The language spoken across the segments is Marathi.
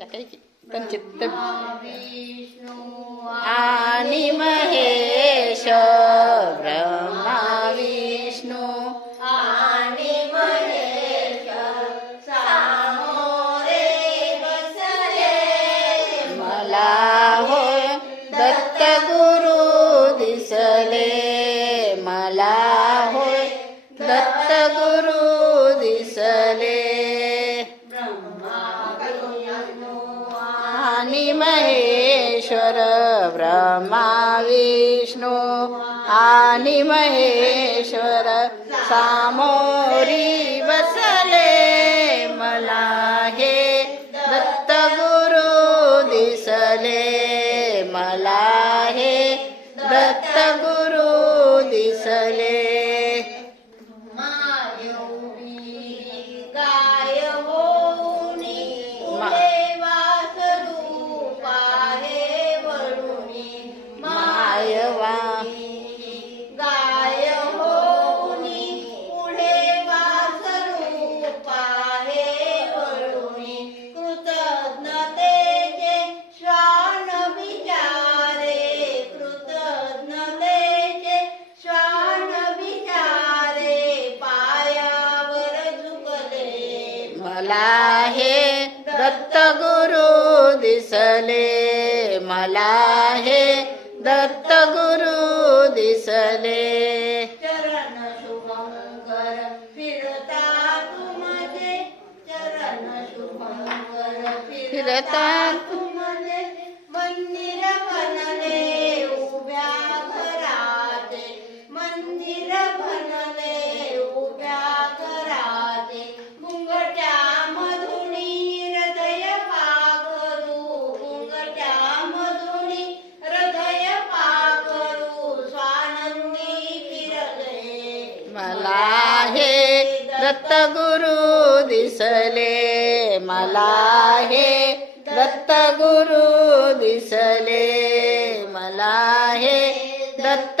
లకైకి తను చెప్తా ఆని మహేశో. महेश्वर ब्रह्मा विष्णू आणि महेश्वर सामोरी बसले मला हे दत्त गुरु दिसले मला हे दत्त गुरु दिसले. चरण शुभंकर फिरता तुमचे चरण शुभंकर फिरता हे दत्त गुरु दिसले मला हे दत्त गुरु दिसले मला हे दत्त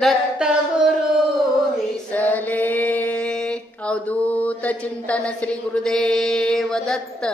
दत्त गुरु दिसले अवधूत चिंतन श्री गुरुदेव दत्त